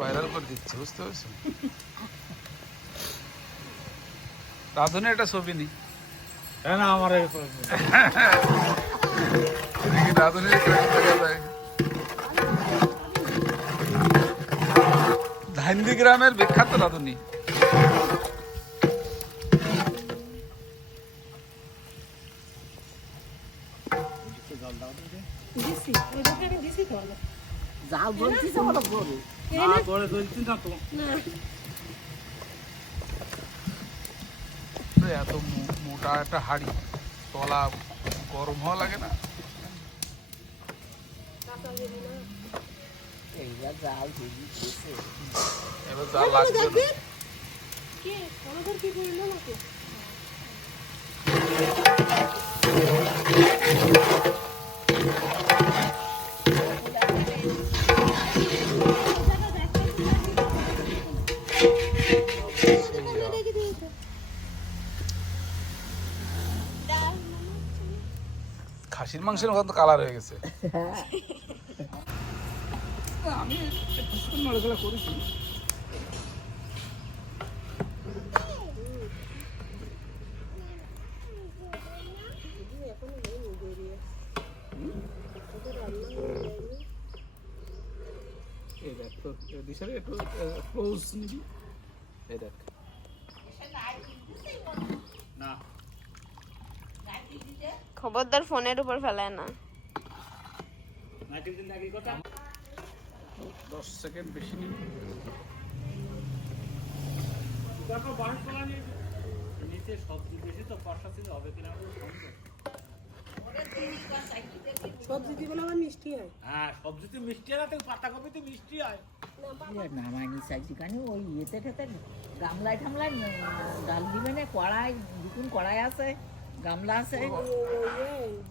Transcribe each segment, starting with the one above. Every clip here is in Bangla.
ভাইরাল করে দিচ্ছে, বুঝতে পারছো? রাধুনি একটা ছবি নি না আমার রাধুনি ধাইন্দি গ্রামের বিখ্যাত রাধুনি। জাল বলছিস আমরা বড় বড় বলছিস না তো এত মোটা একটা হাড়ি, তলা গরম হওয়া লাগে না? এইবার জাল বুঝিয়েছে এবার জাল লাগবে না। খাসির মাংসের মতো কালার হয়ে গেছে। আমি নড়াচড়া করেছি। এই দেখ তো দিশারে একটু ক্লোজ নিবি। এই দেখ না, খবরদার ফোনের উপর ফেলায় না। 10 সেকেন্ড বেশি নিবি। নিচে সবজি বেশি তো পাঁচটা থেকে হবে কিনা সবজি দিবেন আবার মিষ্টি হয়। হ্যাঁ সবজিতে মিষ্টি হয় না, পাতাকপিতে মিষ্টি হয় নামাইনি চাইছি কানি ওই ইয়েতে ঠেতে গামলায় ঠামলায় ডাল দিবে না, কড়াই দুকুন কড়াই আছে, গামলা আছে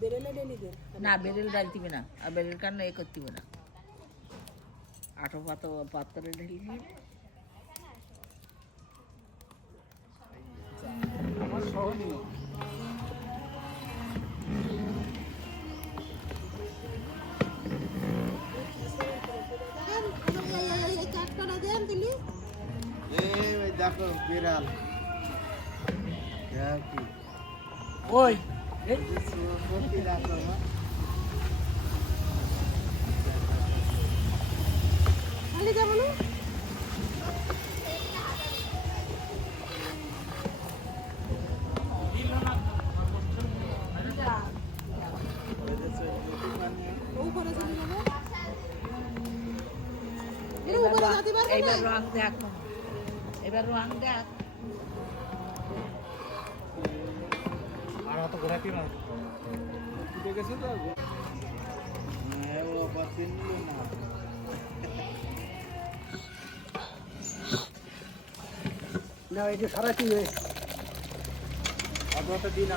বেরেলে ডেলি দেন না, বেরেল ডাল দিবে না, আর বেরেল কারণে এ করতে হবে না, আটো পাত্রে ঢেলে দিয়ে আমার সহনীয়। দেখো বিড়াল ওই খালি যাবো না উপরে চলে যাবো। এর উপরে যেতে পারবে এইবার না। রং দেখ, এবার রং দেখ। আর অত ঘোরাতে না ফুটে গেছে তো। না এটা সারা কি দিন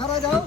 সারা দাও